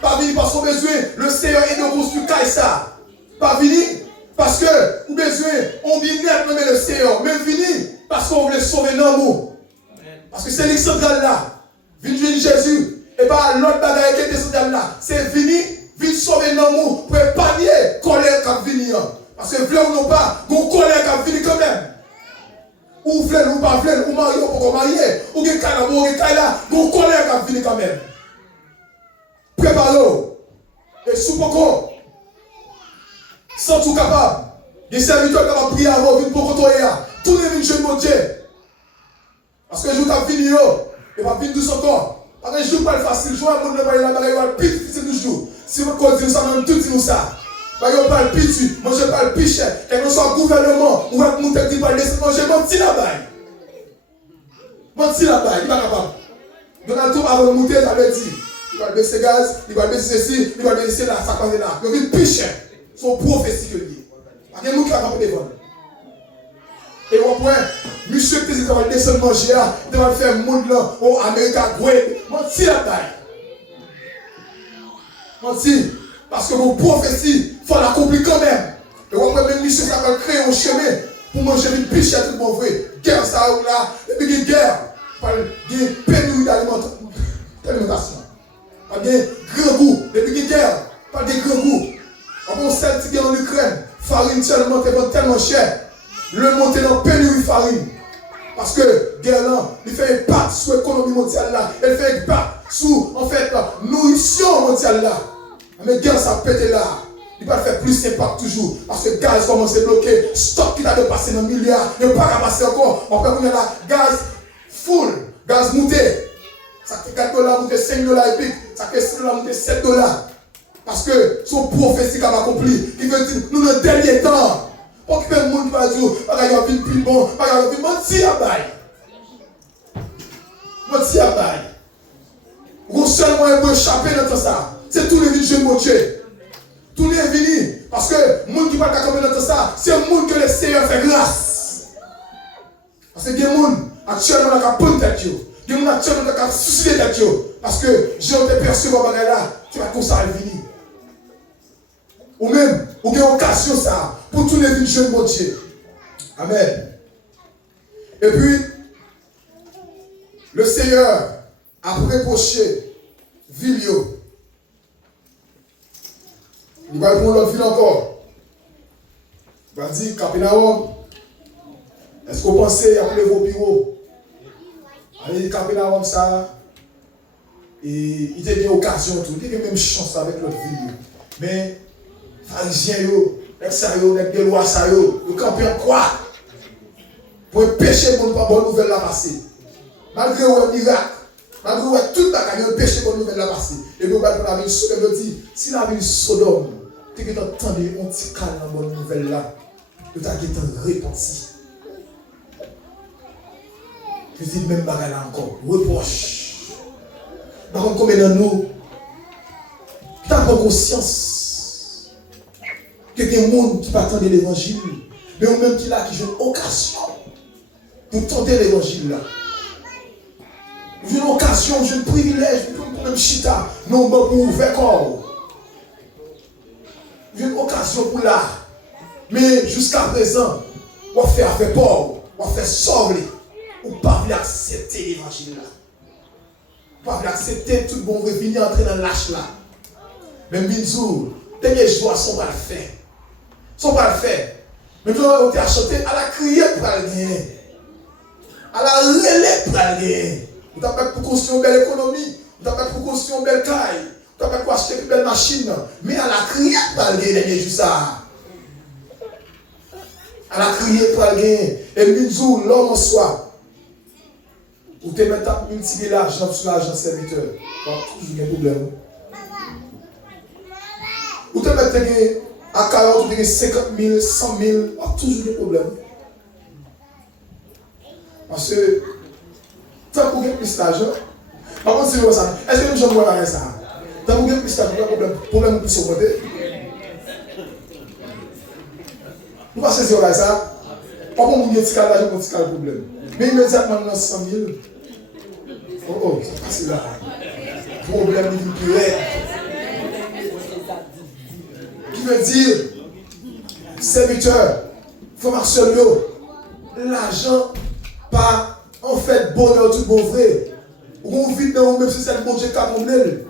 Pas venir parce qu'on a besoin, le Seigneur est de construire ça. Pas venir parce que vous avez besoin, on bien net nommer le Seigneur. Même venir parce qu'on voulait sauver l'amour. Parce que c'est l'excentrale là. Vini Jésus. Et pas l'autre bagaille qui était centrale là. C'est vini sauver l'amour pour épargner colère qui vient. Parce que voulez ou non pas, vous colère qui vient quand même. Ou voulez ou pas voulez, ou marié ou pas marié, ou vous avez là, vous colère qui vient quand même. Préparez-vous. Et sous pourquoi, sans tout capable, les serviteurs qui ont prié avant, viennent pour côtoyer. Tous les vignes jeunes de Dieu. Parce que je vous ai fini, et pas vite douce encore. Parce que je ne joue pas facile, je joue à mon monde, il va être plus difficile toujours. Si vous continuez ça, même tout dit ça. Parce que je parle plus, moi je parle plus cher. Quel que soit le gouvernement, ou avec mon tête qui parle de ça, je menti là-bas. Menti là-bas, il n'est pas capable. Donald Trump avant de monter, ça veut dire. Il va baisser gaz, il va baisser ceci, il va baisser là, ça passe là. Il va plus cher. Son prophétie que lui. Parce que nous qui avons des ventes. Et au point, monsieur qui va descendre manger, il va faire un monde là, au América, menti là-bas. Menti. Parce que vos prophéties, il faut l'accomplir quand même. Et au point, même monsieur, ça va créer un chemin pour manger une piche à tout le monde vrai. Guerre, ça là, et puis une guerre, il y a une pénurie d'alimentation. Il y a un grand goût, et puis une guerre, pas de grand goût. On sait que en Ukraine, farine seulement tellement cher. Le monter dans pénurie farine. Parce que guerre là, il fait impact sur l'économie mondiale là. Elle fait impact sur en fait la nourriture mondiale là. Mais guerre ça pète là. Il va faire plus d'impact toujours. Parce que le gaz commence à bloquer. Stock qui a dépassé dans milliards. Il ne peut pas passer encore. On peut prendre là gaz full. Gaz monté. Ça fait 4 dollars monté 5 dollars et puis. Ça fait 6 dollars monté 7 dollars. Parce que son prophétie qu'a accompli. Il veut dire, nous dans le dernier temps. Pour que le monde va dire, il y a une plus bon, il y a une menti à bail. Menti à bail. Vous seul moyen pour échapper dans tout ça. C'est tous les vies de mon Dieu. Tous les vies. Parce que le monde qui va t'accompagner dans tout ça, c'est le monde que le Seigneur fait grâce. Parce que il y a des gens actuellement qui ont pris tête. Il y a des gens actuellement qui ont soucié tête. Parce que j'ai été perçu par là, tu vas comme ça venir. Ou même, ou bien occasion ça, pour tous les vies de mon Dieu. Amen. Et puis, le Seigneur a reproché Vilio. Il va prendre l'autre ville encore. Il va dire, Capernaum, est-ce que vous pensez à appeler vos bureaux? Allez, Capernaum, ça, et il a eu une occasion, il a eu même chance avec l'autre ville. Mais, pharisiens, les lois, ils campent en quoi? Pour empêcher mon pas bonne nouvelle là passer. Malgré le miracle, malgré tout le bagage, ils empêchent bonne nouvelle là passer. Et nous, la ville Sodome dit, si la ville Sodome, tu as entendu un petit calme dans bonne nouvelle là, tu as été repenti. Tu dis même bagage là encore, reproche. Par contre, combien de nous, tu as conscience que il y a des gens qui attendent l'évangile, mais ou même qui là qui ont une occasion pour tenter l'évangile là. J'ai une occasion, j'ai un privilège, pour même chita, non pour ouvrir corps. J'ai une occasion pour là. Mais jusqu'à présent, on va faire peur, on va faire sauver, on ne peut pas accepter l'évangile là. On ne peut pas accepter tout le bon venir entrer dans l'âge là. Même Binzou, dernier jour, sont pas le faire. Sont pas le faire. Même si on a chanté, à la crier pour le gagner. À la relais pour le gagner. Vous avez pour construire une belle économie. Vous avez pour construire une belle caille. Vous avez pour acheter une belle machine. Mais à la crier pour le gagner, dernier jour ça. À la crier pour le gagner. Et Binzou, l'homme en soi. Vous te mettez à multiplier l'argent sur l'argent serviteur. Vous avez toujours un problème. Vous te mettez à 40, vous avez 50 000, 100 000, vous avez toujours des problèmes. Parce que, tant que vous avez plus d'argent, par contre, c'est ça. Est-ce que nous sommes avec ça? Tant que vous avez plus d'argent, vous avez un problème plus augmenté. Nous passons sur ça. Par contre, vous avez un petit cas d'argent, vous avez un problème. Mais immédiatement, nous avons 100 000. Oh, c'est pas cela. Problème de plus raide. Qui veut dire, serviteur, formation, l'argent pas en fait bonheur tout bon vrai. Ou on vit dans même si c'est le bon Dieu qui a monté.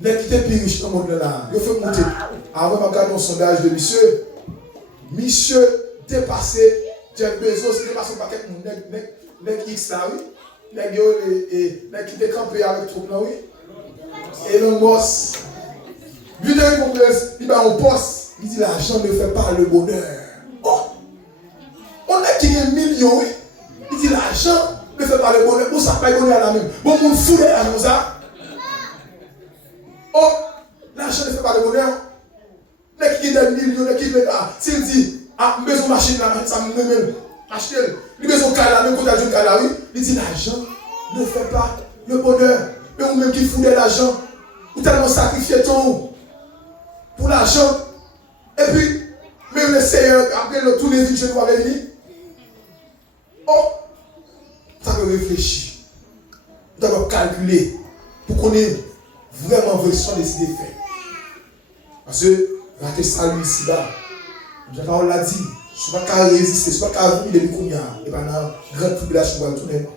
Les qui étaient plus riches dans le monde là, il faut monter. Avant de regarder un sondage de monsieur, monsieur dépassé, Jeff Bezos dépassé par quelques nèg X là, oui. Nèg qui étaient campés avec trop là, oui. Et le boss, lui il va en poste, il dit l'argent ne fait pas le bonheur. Oh, on a qui a millions, oui. Il dit l'argent ne fait pas le bonheur. Bon, ça pas le bonheur à la même. Bon, on fout l'argent ça. Oh, l'argent ne fait pas le bonheur. Les qui a des millions, les qui mettent là. S'il dit, ah, maison machine là, ça me même acheter. Les maisons là, même quand tu as du là, oui. Il dit l'argent ne fait pas le bonheur. Mais ou même qui fout l'argent. Ou tellement sacrifié ton pour l'argent. Et puis, même le Seigneur, après tous les vies que je dois venir. Oh, ça veut réfléchir. Tu dois calculer pour qu'on ait vraiment version de ces faits. Parce que, rater salut ici-bas, la parole l'a dit, ce n'est pas qu'à résister, ce n'est pas qu'à venir depuis qu'on y a, et bien dans la grande tribulation, on va tourner.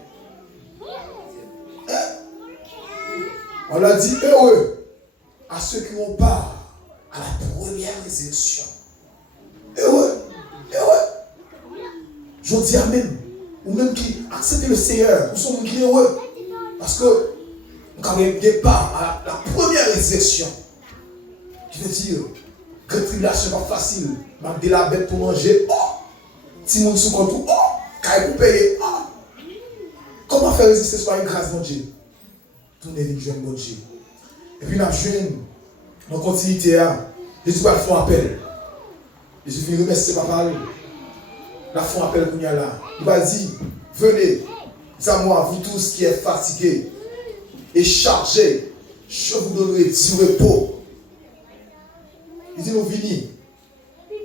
On l'a dit, heureux à ceux qui ont part à la première résurrection. Heureux, heureux. Je dis amen. Ou même qui acceptent le Seigneur, nous sommes heureux. Parce que nous avons bien part à la première résurrection. Qui veut dire que la tribulation n'est pas facile. Malgré la bête pour manger, oh, si mon sous compte, oh, quand vous payez, oh. Comment faire résister sur une grâce de Dieu? Tournez les jeunes bon Dieu. Et puis, nous avons dans la continuité, Jésus va faire un appel. Jésus va remercier papa. La font appel qu'on y a là. Il va dire, venez à moi, vous tous qui êtes fatigués et chargés, je vous donnerai du repos. Il dit, nous venons.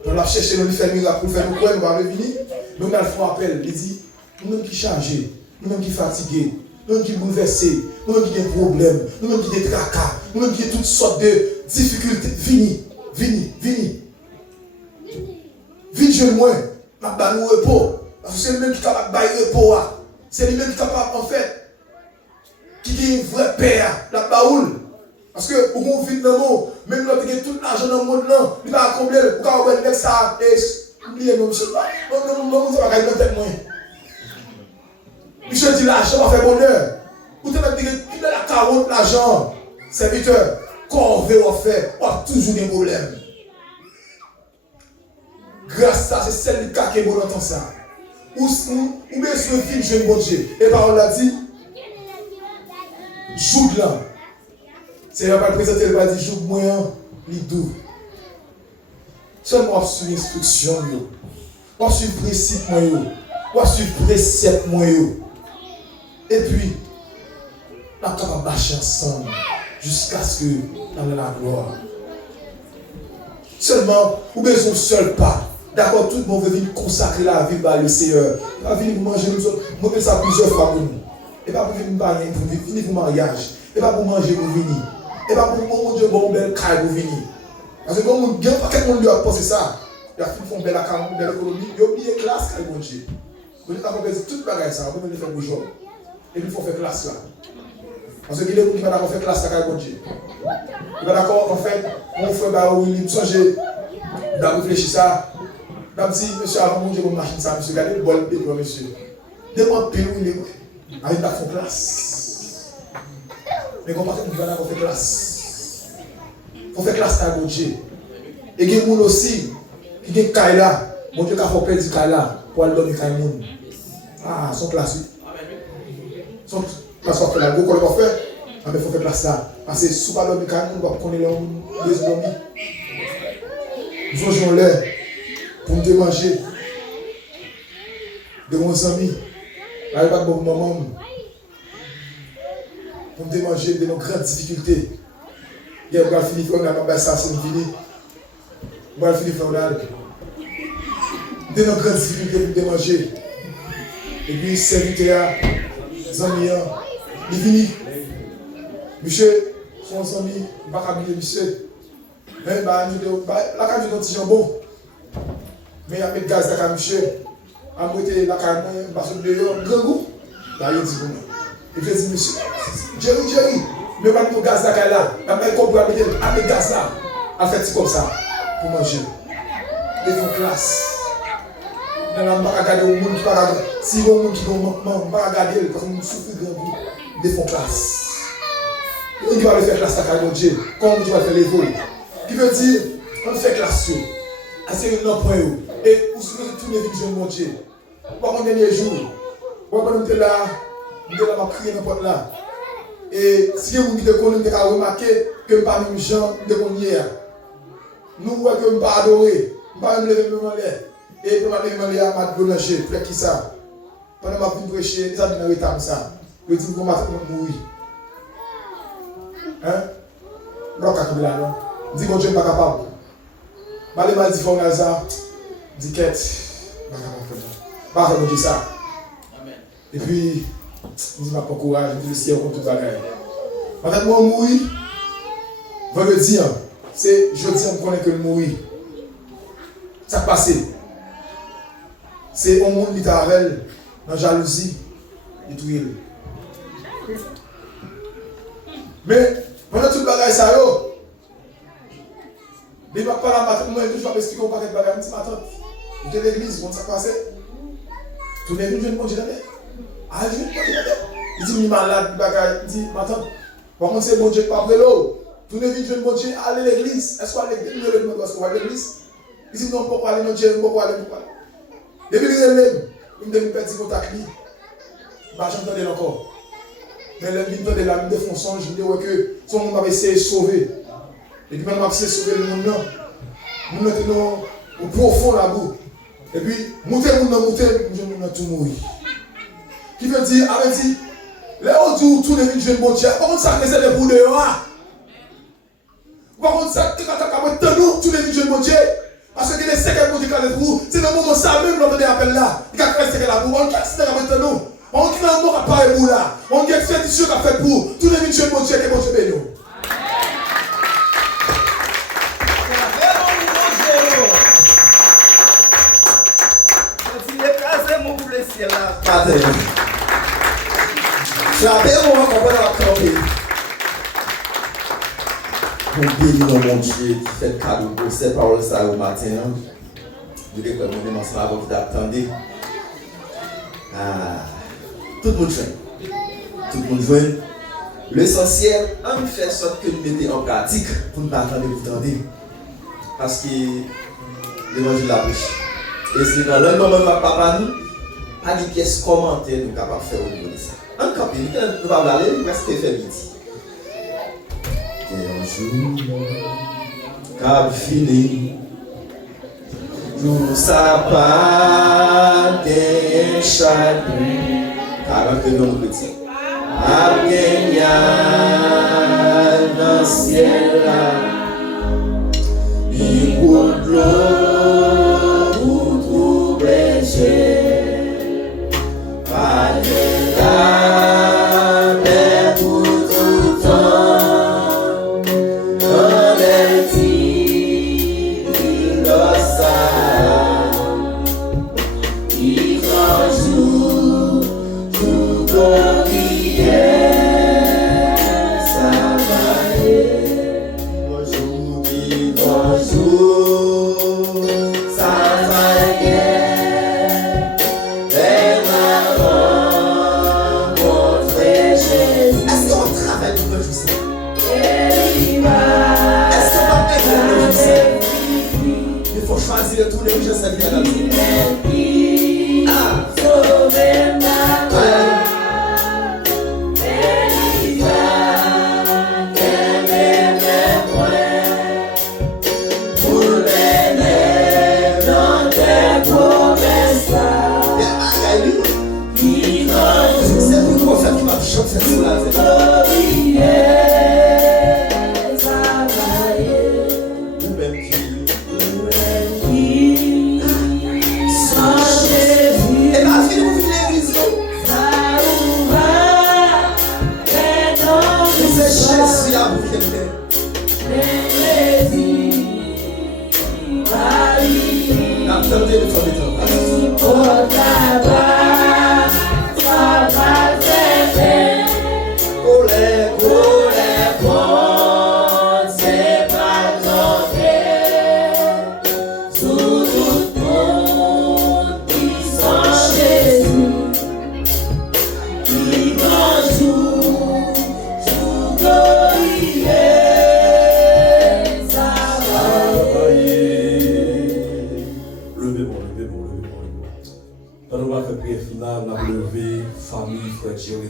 On va chercher, nous faire miracle pour faire nous quoi, nous va venir. Mais on a le font appel. Il dit, nous-mêmes qui chargés, nous-mêmes qui fatigués, nous-mêmes qui bouleversés, nous-mêmes qui ont des problèmes, nous-mêmes qui ont des tracas, nous-mêmes qui ont toutes sortes de difficultés. Venez. Vite, je moi, ma balle au repos. Parce que c'est lui-même qui est capable de bailler repos. C'est lui-même qui est capable, en fait, qui a une vraie paix, la baoule. Parce que, pour qu'on vit dans le monde, même quand tu as tout l'argent dans le monde, il va combler, pour qu'on ait ça, et oubliez, monsieur. Non, ça va gagner tête moins. Michel dit l'argent va faire bonheur. Vous avez dit que la carotte, l'argent, serviteur, corvée va faire, on a toujours des problèmes. Grâce à ça, c'est celle qui est bon dans ça. Ou bien sur le film, je vais bon Dieu. Et parole l'a dit, joue de là. Seigneur va le présenter, il va dire, joue moyen, il doux. Seulement sur l'instruction, on suit le principe, on suit le précepte. Et puis, on va marcher ensemble jusqu'à ce que nous ayons la gloire. Seulement, ou bien son seul pas. D'accord, tout le monde veut venir consacrer la vie par le Seigneur. Il va venir pour manger nous autres. Moi, je fais ça plusieurs fois pour nous. Et pas pour venir pour mariage. Et pas pour manger pour venir. Et pas pour mon Dieu, bon, belle caille pour venir. Parce que quand quelqu'un lui a pensé ça, il a fait une belle économie, il a oublié classe, caille, bon Dieu. Vous avez fait toute bagaille ça, vous pouvez le faire pour jour. Et puis il faut faire classe là. Parce que il va d'accord faire classe là, caille, bon Dieu. Il va d'accord, en fait, mon frère, il me songe d'en réfléchir ça. Comme si, monsieur, avant mon Dieu, mon machine, ça, monsieur, regardez le bol de monsieur. Demande pile où il est, avec la classe. Mais quand on va faire classe. Il faut faire classe à mon Dieu. Et il y a des gens aussi, qui ont des Kaila, mon Dieu, qui a fait perdre du Kaila, pour aller donner Kaila. Ah, son classe, oui. Son classe, on fait la go, qu'on va faire. Ah, mais il faut faire classe là. Parce que si on va donner Kaila, on va connaître les hommes. Nous faisons l'air. Pour me démanger de mon ami, avec pas de mon maman, pour me démanger de nos grandes difficultés. Il y a un Philippe, on a pas ça, c'est fini. On Philippe, on a de nos grandes difficultés pour me démanger. Et puis, serviteur, les amis, il est fini. Monsieur, son ami, il va pas habiller monsieur. Mais la carte de notre jambon. Mais il y a des gaz de monsieur. Amouté la carne, parce que dehors, grand goût. Là, il dit pour moi. Il fait dire, monsieur, Jerry, mais pas de gaz là, la main qu'on peut mettre avec gaz là. Elle fait comme ça, pour manger. Ils font classe. Dans la main, regarder au monde qui va regarder. Si le monde qui va manquement, on va regarder parce qu'on souffre de grand goût. Ils font classe. On va le faire classe à mon Dieu, comme tu vas faire les vols. Qui veut dire, on fait classe. C'est un point. Et où se tous les visions de mon Dieu. Par mon dernier jour, on était là, on était là, on a crié n'importe là. Et si vous me dites qu'on a remarqué que je ne suis pas même gens de mon hier. Nous voyons que je ne suis pas adoré, je ne suis pas même levé en l'air. Et je ne suis pas levé à ma boulanger, pour qui ça. Pendant que je suis prêché, les amis dans le temps ça. Je dis que je vais mourir. Hein? Je ne suis pas là, non? Je dis que Dieu n'est pas capable. Je m'a dit, il ça. Je dis, quête. Je ne suis pas capable de dire ça. Et puis, je dis, je n'ai pas courage, je dis, le ciel contre tout le bagage. Maintenant, moi, mourir, je veux dire, c'est, je dis, on connaît que le mourir. Ça passe. C'est un monde qui t'arrête dans la jalousie et tout. Mais, pendant tout le bagage, ça, il ne va pas la matin, moi, je vais expliquer au paquet de bagages. Je dis, ma tante, vous êtes l'église, comment ça passe? Tout le monde, je ne mange jamais. Ah, je ne mange jamais. Il dit, il est malade, il dit, ma tante, par contre, c'est bon Dieu qui pas après l'eau. Tout le monde, je ne mange jamais, allez à l'église. Est-ce qu'on va à l'église? Est-ce qu'on va à l'église? Il dit, non, pourquoi aller, non, Dieu, pourquoi aller, pourquoi aller? Depuis le relève, il me dit, petit contact, j'entendais encore. Mais là, il me dit, là, il me fait un songe, il me dit, que son monde va essayer de sauver. Et puis, maintenant, je vais sauver le monde. Nous sommes au profond là-bas. Et puis, monter, je vais tout mourir. Qui veut dire, avec dit, là où tous les vies de bon Dieu, par contre, ça réserve pour dehors. Par contre, ça, tous les vies de bon Dieu. Parce que les séquelles pour dire pour vous, c'est dans le moment ça même, l'on appelle là. Il y a des séquelles là pour vous, on casse les nous. On qui n'a pas parlé pour là. On qui expédition qu'a fait pour tous les vies de bon Dieu, que bon Dieu bénisse. Pour bénir mon Dieu qui fait cadeau pour ces paroles ça au matin. Je vais vous ensemble avec vous d'attendre. Tout le monde joue. Tout le monde joue. L'essentiel, on fait sorte que nous mettons en pratique pour ne pas attendre vous attendre. Parce que l'évangile de la bouche. Et c'est dans le moment où papa nous, pas de pièces commentaires nous capables de faire au niveau de ça. En campé, nous allons aller presque faire midi. Et un jour, cap fini, tout ça pas de chagrin, 42 ans petit. Abgenya dans le ciel là, il coule de l'eau pour tout blécher. Pas de la mer pour tout temps, dans les îles d'Ossard, il grand jour, tout briller, ça va aller. Bonjour, bonjour, ça va aller. Il faut choisir tous les jours, je sais bien la vie. C'est pour quoi faire qui m'a chanté sur la tête. Attendez le temps.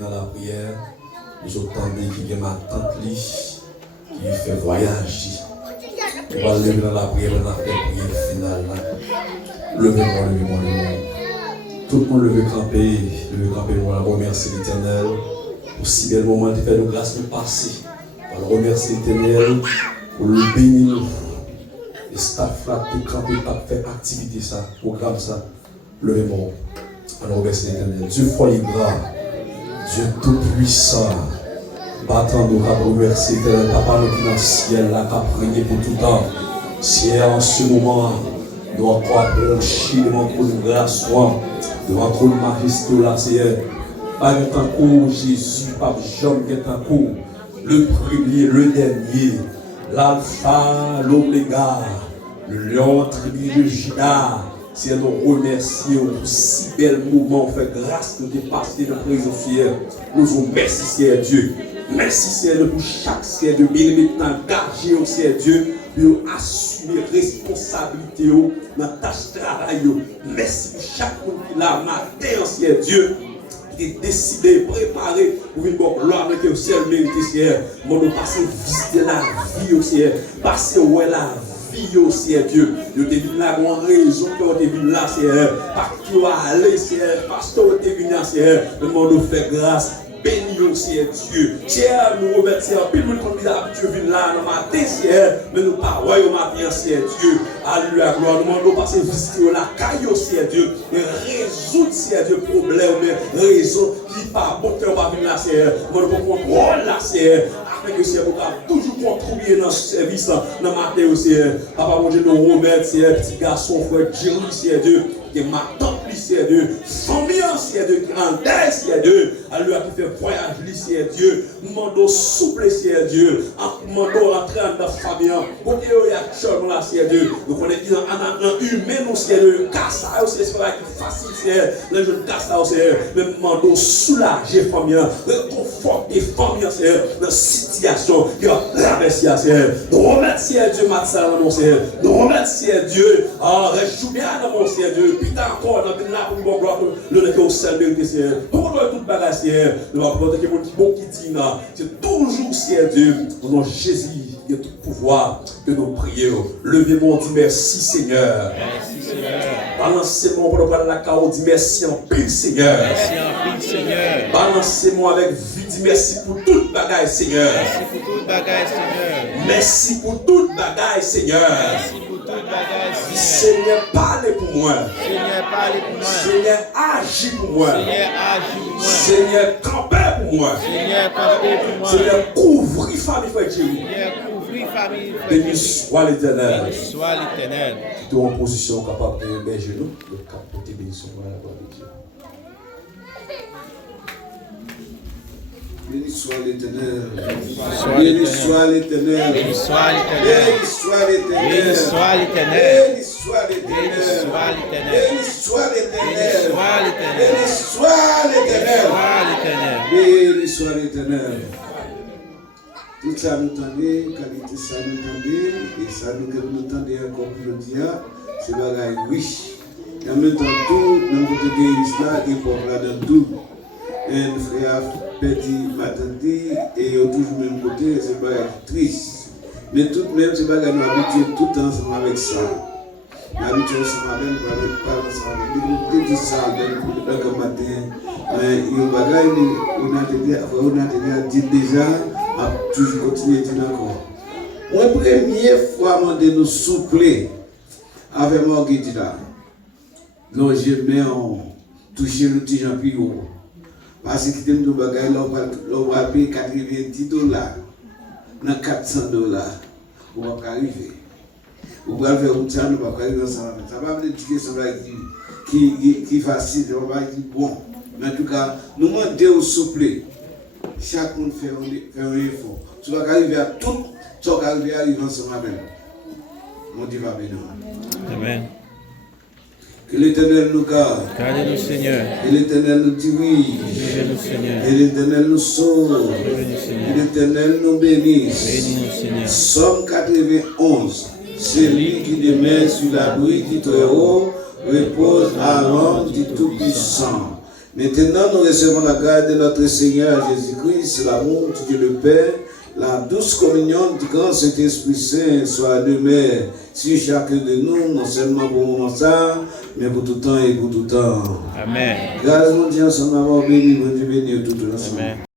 Dans la prière, nous entendons qu'il y a ma tante qui fait voyage. On va lever dans la prière, on va faire prière finale. Levez-moi. Tout le monde levez camper, on va remercier l'Éternel pour si bel moment de faire nos grâces nous passer. On va remercier l'Éternel pour le bénir nous. Et staff là, qui camper, pas faire activité ça, programme ça. Levez-moi. On va remercier l'Éternel. Dieu fort et grand. Dieu tout-puissant, battant nous à remercier Papa nous qui dans le ciel, là, qui a prié pour tout le temps. Si en ce moment, nous encore approcher devant notre grâce, devant notre majesté, là, Seigneur. Pas de temps court, Jésus, pas de jamais de temps court. Le premier, le dernier, l'alpha, l'oméga, le lion, tribu de Juda. Si nous remercions pour si bel moment, fait grâce de dépasser notre présence hier. Nous vous merci, Seigneur Dieu. Merci, Seigneur, pour chaque Seigneur de bien engagé au Seigneur Dieu, pour assumer responsabilité dans la tâche de travail. Merci pour chaque monde qui l'a matin, Seigneur Dieu. Qui est décidé, préparé pour une bonne gloire avec le ciel mérité, Seigneur. Nous passer visiter la vie au Seigneur. Passer où est la vie au Seigneur Dieu. Nous te venu là, on raison que on te venu là, Seigneur. Parce que tu vas aller, Seigneur. Parce que tu es venu là, Seigneur. Le monde nous fait grâce. Bénis, Seigneur Dieu. Seigneur, nous remercions. Puis nous sommes habitués là, dans ma matin, Seigneur. Mais nous pas, ouais, on m'a bien, Seigneur Dieu. Alléluia, gloire. Nous demandons passer visiter la caille, Seigneur Dieu. Et résoudre, Seigneur Dieu, problème, mais raison qui pas bon, on va venir là, Seigneur. Nous demandons contrôle là, Seigneur. Afin que Seigneur, vous toujours contribuer dans ce service, dans ma matin, Seigneur. Papa, mon Dieu, nous remettre, Seigneur, petit garçon, frère Jerry, Seigneur Dieu. Qui est ma tante, Seigneur Dieu. Famille, Seigneur Dieu, qui en deuil, Seigneur Dieu. Alléluia, qui fait voyage, Seigneur Dieu. Nous demandons souple, Seigneur Dieu. Nous demandons rentrer dans la famille. Pour qu'il y ait un chose là, Seigneur Dieu. Nous connaissons un humain, Seigneur Dieu. Casse ça, c'est facile, Seigneur. Les jeunes casse ça, Seigneur. Mais nous demandons soulager la famille. Réconforter la famille, Seigneur. Dans la situation qui a traversé, Seigneur. Nous remercions Dieu, Matsal, mon Seigneur. Nous remercions Dieu. Réjouis bien dans mon Seigneur Dieu. Putain, encore, dans la pour gloire, le nez au ciel, mérité, Seigneur. Pour nous, toute bagage, Seigneur. Nous allons prendre quelqu'un qui bon qui dit, c'est toujours, Seigneur Dieu. Au nom de Jésus, il y a tout pouvoir que nous prions. Levez-moi, dit merci, Seigneur. Merci, Seigneur. Balancez-moi pour le la carreau, dit merci en pile, Seigneur. Merci en pile, Seigneur. Balancez-moi avec vie, dit merci pour toute bagage, Seigneur. Merci pour toute bagage, Seigneur. Merci pour toute bagage, Seigneur. Merci pour toute bagage, Seigneur. Seigneur, parlez pour moi. Seigneur, parlez pour moi. Seigneur, agis pour moi. Seigneur, agis pour moi. Seigneur, campez pour moi. Seigneur, campez pour moi. Seigneur, couvre famille, frère Jésus. Seigneur, couvre famille, frère Jésus. Béni soit l'Éternel. Béni soit l'Éternel. Tu es en position capable de héberger nous. Le cap de tes bénédictions pour la gloire de Dieu. Béni soit l'Éternel. Béni soit l'Éternel. Béni soit l'Éternel. Béni soit l'Éternel. Béni soit l'Éternel. Béni soit l'Éternel. Béni soit l'Éternel. Béni soit l'Éternel. Béni soit l'Éternel. Tout ça nous tendait, qualité ça nous tendait, et ça nous tendait encore pour le dire, c'est bagaille riche. Et en même temps, tout, dans notre église là, il faut là dans tout. Un frère petit m'attendait, et toujours même côté, c'est bagaille triste. Mais tout de même, c'est bagaille nous habitués tout ensemble avec ça. Nous habitués ensemble avec, nous parlons ensemble, nous disons ça, le matin. Il y a bagaille, on a dit déjà, a toujours continué à dire encore. La première fois, on a nous soupler avec mon guide là. Non, je mets en toucher le petit Jean-Pierre. Parce que tu me bagaille, on va payer $90. Dans $400, on va arriver. Vous pouvez faire un temps, nous ne pouvons pas arriver ensemble. Ça va me dire que c'est qui est facile, on va dire bon. Mais en tout cas, nous demandons au souple. Chaque monde fait un effort. Tu vas arriver à tout, tu vas arriver ensemble avec nous. Mon Dieu va bénir. Amen. Que l'Éternel nous garde. Gardez-nous, Seigneur. Que l'Éternel nous dirige. Gardez-nous, Seigneur. Que l'Éternel nous sauve. Que l'Éternel nous bénisse. Bénis-nous, Seigneur. Somme 91. Celui qui demeure sur l'abri du Très-Haut repose à l'ombre du Tout-Puissant. Maintenant, nous recevons la grâce de notre Seigneur Jésus-Christ, l'amour de Dieu le Père, la douce communion du grand Saint-Esprit Saint soit demeure sur chacun de nous, non seulement pour le moment ça, mais pour tout temps et pour tout temps. Amen. Grâce mon Dieu, ensemble, avoir béni, mon Dieu béni tout ensemble. Amen.